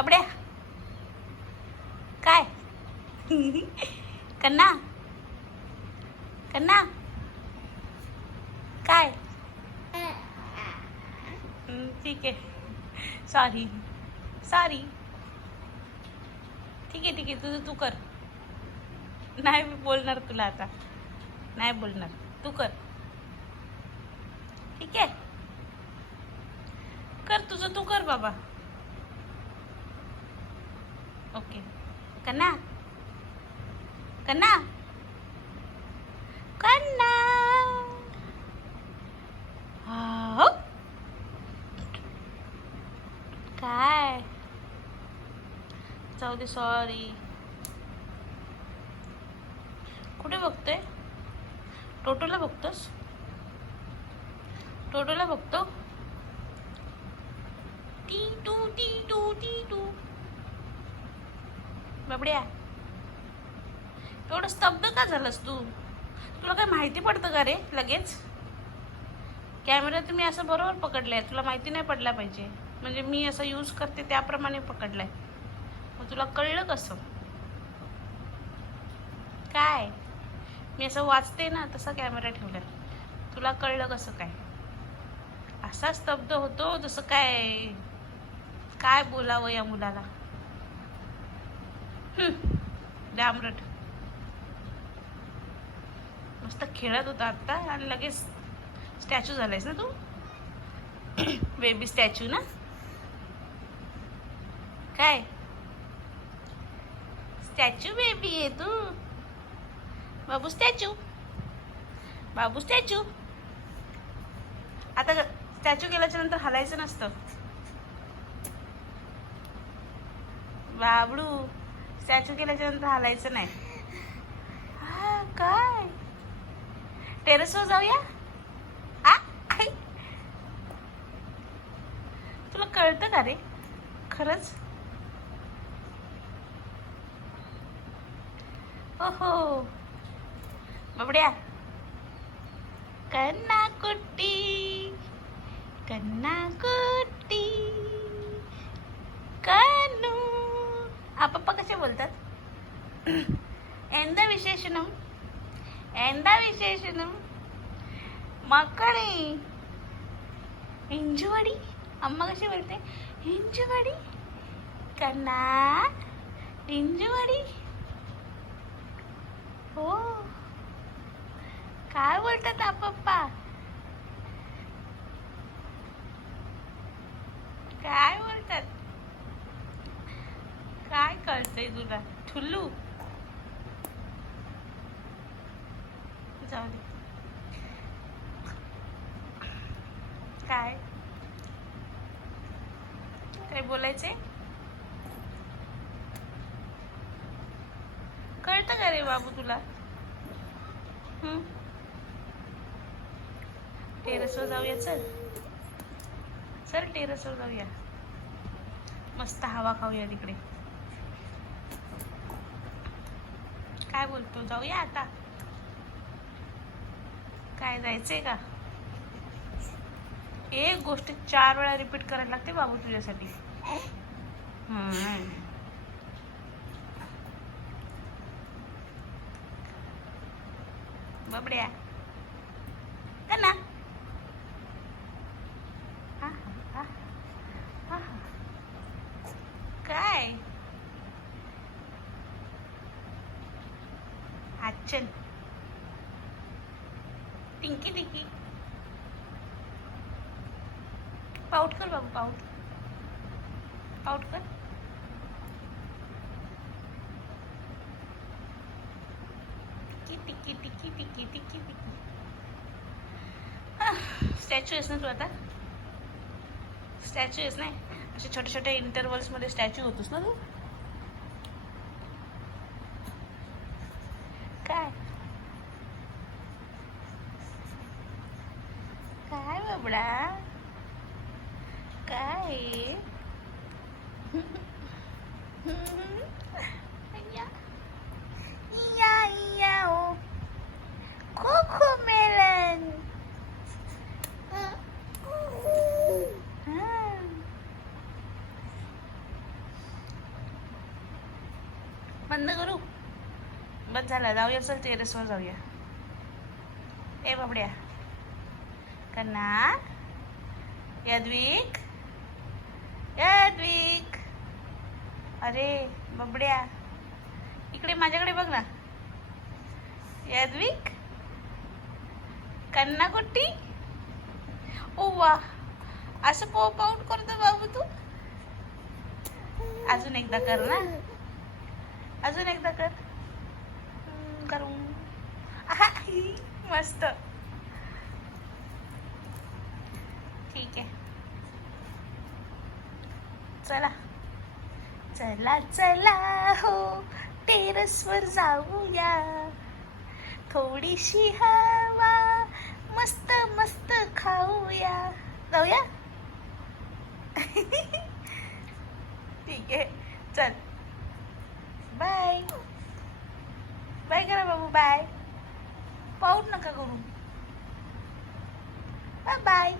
बाबड्या काय कन्ना कन्ना काय ठीक आहे. Sorry sorry. ठीक आहे तुझं तू कर. नाही मी बोलणार तुला आता. नाही बोलणार. तू कर. ठीक आहे कर तुझं तू कर बाबा. ओके. कन्ना कन्ना कन्ना हो काय जाऊ दे. सॉरी. कुठे बघतोय? टोटोला बघतोस? टोटोला बघतो. टी टू टी टू टी टू. बाबड्या एवढं स्तब्ध का झालंस तू? तुला काय माहिती पडतं का रे लगेच? कॅमेरा तुम्ही असं बरोबर पकडलाय. तुला माहिती नाही पडला पाहिजे. म्हणजे मी असं यूज करते त्याप्रमाणे पकडलाय. मग तुला कळलं कसं? काय मी असं वाचते ना तसा कॅमेरा ठेवलाय. तुला कळलं कसं काय? असा स्तब्ध होतो जसं काय काय बोलावं या मुलाला. डामरट. मस्त खेळत होता आता आणि लगेच स्टॅच्यू झालायस ना तू. बेबी स्टॅच्यू ना. काय स्टॅच्यू बेबी आहे तू. बाबू स्टॅच्यू. बाबू स्टॅच्यू. आता स्टॅच्यू केल्याच्या नंतर हलायचं नसतं बाबडू. स्टॅच्यू केल्याच्या नंतर हलायचं नाही. हा काय टेरेसवर जाऊया? तुला कळतं का रे खरंच? ओहो बाबड्या. कन्ना कुट्टी कन्ना कुट्टी कन्नू. पप्पा कसे बोलतात? एंदा विशेषणम एंदा विशेषणम मकणी इंजुवाडी. अम्मा कशी बोलते? इंजुवाडी. कन्ना इंजुवाडी. हो काय बोलतात पप्पा? काय बोलतात? काय कळतंय तुला? ठुल्लू. जाऊ दे. काय काय बोलायचंय? कळतं का रे बाबू तुला? टेरेसवर जाऊया. चल चल टेरेसवर जाऊया. मस्त हवा खाऊया तिकडे. काय बोलतो? जाऊया आता. काय जायचंय का? एक गोष्ट 4 वेळा रिपीट करायला लागते बाबू तुझ्यासाठी. बाबड्या कन्ना. काय आचन टिंकी टिंकी. पाऊट कर बाबू. पाऊट पाऊट कर. टिकी टिकी टिकी टिकी टिकी. स्टॅच्यू आहेस ना तू आता? स्टॅच्यू आहेस नाही? असे छोट्या छोट्या इंटरवल्स मध्ये स्टॅच्यू होतोस ना तू. काय काय बाबडा काय? Coco melon. बंद करू. बस झालं, जाऊया चल टेरेसवर जाऊया. ए बाबड्या, कन्ना, याद्विक, याद्विक, अरे बाबड्या इकडे माझ्याकडे बघ ना. याद्विक, कन्ना कुट्टी. ओ वा, असं पॉप आउट करतो बाबू तू. अजून एकदा कर ना, अजून एकदा कर. करू. मस्त. ठीक आहे, चला चला चला हो टेरेसवर जाऊया. थोडीशी हवा, मस्त मस्त खाऊया. जाऊया. ठीक आहे, चल बाय. बाय करा बाबू, बाय. पाऊट नका करू. Bye bye.